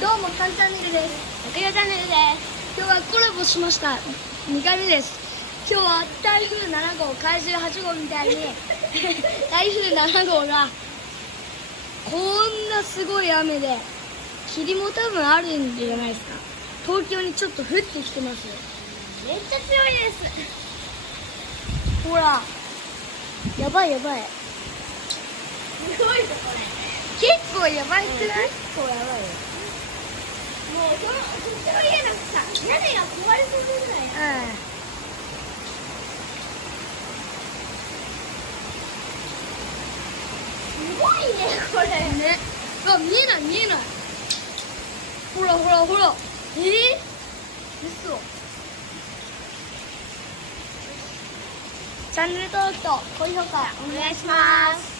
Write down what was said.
どうもカンチャンネルです。木曜チャンネルです。今日はコラボしました。2回目です。今日は台風7号、怪獣8号みたいに台風7号がこんなすごい雨で霧も多分あるんじゃないですか。東京にちょっと降ってきてますよ。めっちゃ強いです。ほら、やばいやばい。すごいぞこれ。結構やばいくない？結構やばいよ。もうそっちの家のさ、屋根が壊れそうぐらい。すごいねこれ。ね。あ、見えない見えない。ほらほらほら。嘘。チャンネル登録と高評価お願いします。